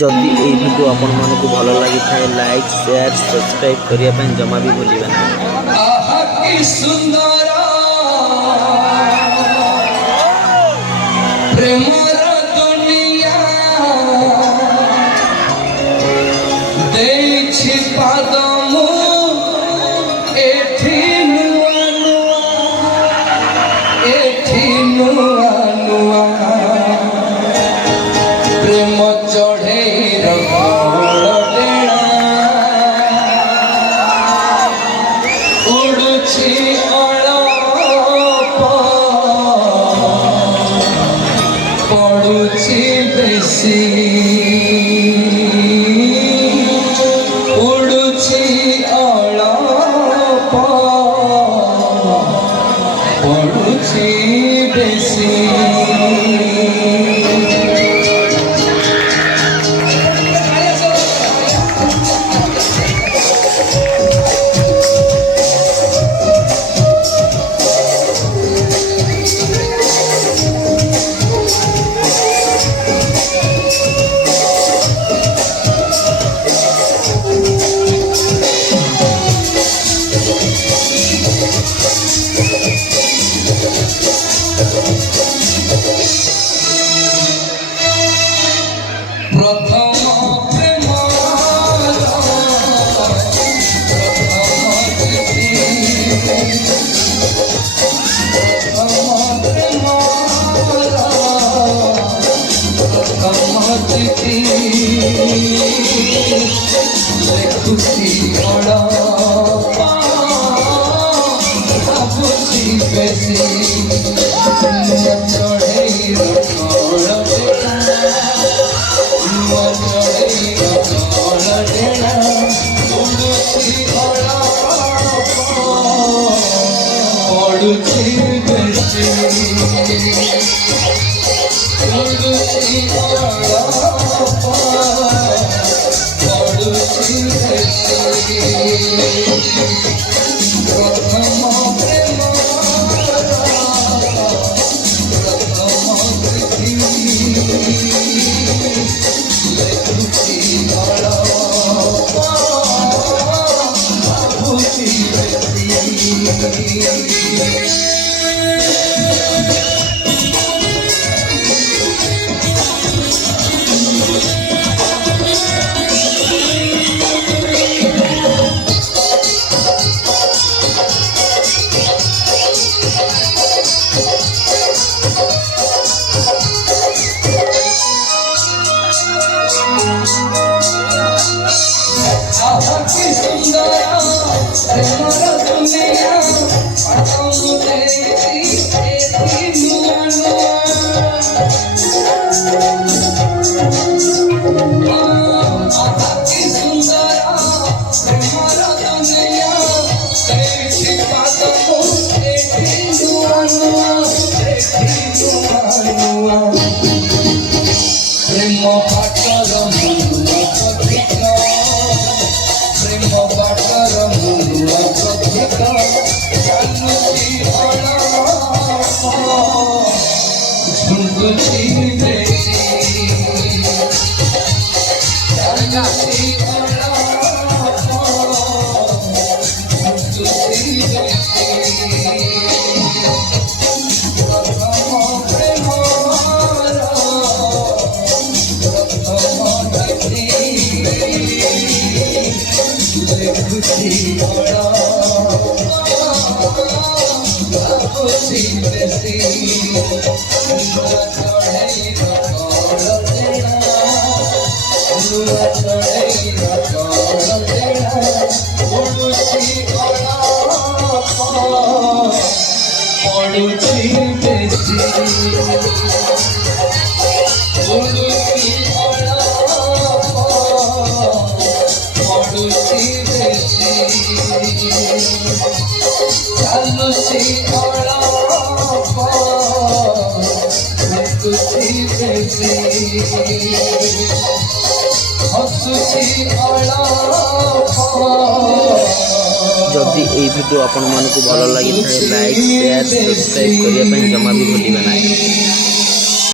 जदि এই ভিডিও आपण मानकु भल लागि थाए लाइक शेयर सब्सक्राइब करिया पन जमा भी भूलिबा ना। आहा की सुंदर प्रेमर दुनिया देछि पादमु एठी नुआ नुआ प्रेम चढ़े उड़ुछि अळप पड़ुछि बेसी उड़ुछि अळप पड़ुछि बेसी जदि এই ভিডিও आपण मानकु भल लागि थाए लाइक शेयर सब्सक्राइब करिया पन जमा भी भूलिबा ना।